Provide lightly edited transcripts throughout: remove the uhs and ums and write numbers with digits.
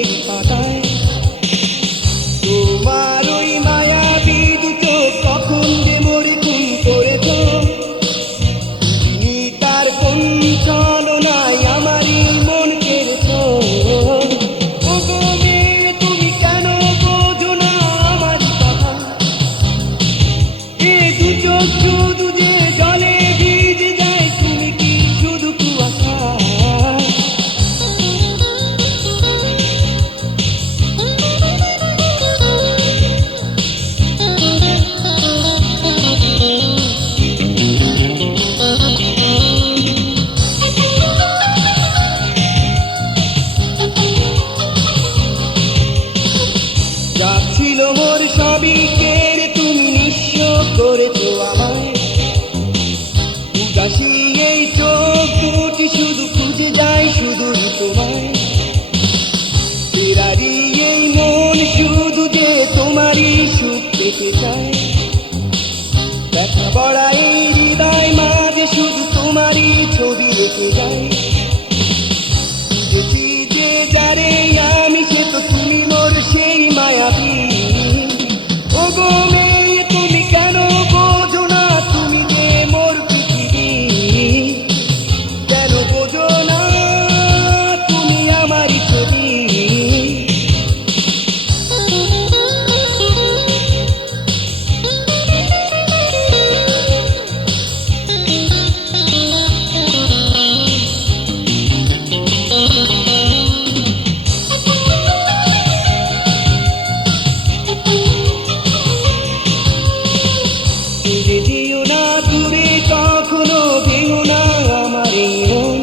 চোখের পাতায়। তোমার ওই মায়াবী দুটো কখন যে মোরে খুন করেছ, তুমি তার কোন ছলনায় আমারই মন কেড়েছ। ও গো মেয়ে, তুমি কেন বোঝো না আমার কথা? এ দু চোখ শুধু যে জলে ভিজে যায়, তুমি কি শুধু কুয়াশা? যা ছিল মোর সবই কেড়ে তুমি নিঃস্ব করেছো আমায়। উদাসী এই চোখ দুটি শুধু খুঁজে যায় শুধুই তোমায়। ফেরারি এই মন শুধু যে তোমারই সুখ পেতে চায়। দেখা পড়া এই হৃদয় মাঝে শুধু তোমারই ছবি রেখে যায়। বুঝেছি যে যারে আমি, সে তো তুমি মোর সেই মায়াবী। ও গো মেয়ে, তুমি কেন বোঝো না? তুমি যে মোর পৃথিবী। কেন বোঝো না তুমি আমারই ছবি? যেও না দূরে কখনো, ভেঙো না আমার এই মন।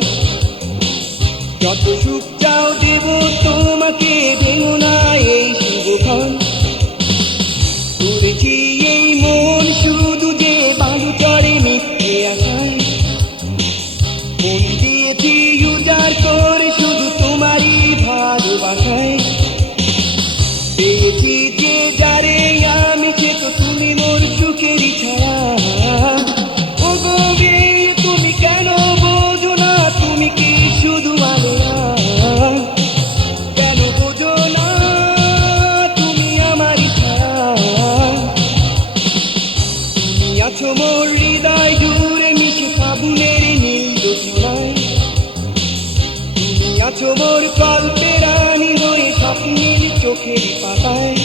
যত সুখ চাও দেব তোমাকে, ভেঙো না এই শুভক্ষণ। করেছি এই মন শুধু যে বালু চড়ে মিথ্যে আশায়। মন দিয়েছি উজাড় করে শুধু তোমারই ভালোবাসায়। পেয়েছি যে যারে আমি, সে তো তুমি মোর সুখেরই ছায়া। ও গো মেয়ে, তুমি কেন বোঝো না? তুমি কি শুধু আলেয়া? কেন বোঝো না তুমি আমারই ছায়া? তুমি আছো মোর হৃদয় জুড়ে মিশে ফাগুনের নীল জ্যোৎস্নায়। তুমি আছো মোর কল্পে রানী হয়ে স্বপ্নের চোখের পাতায়।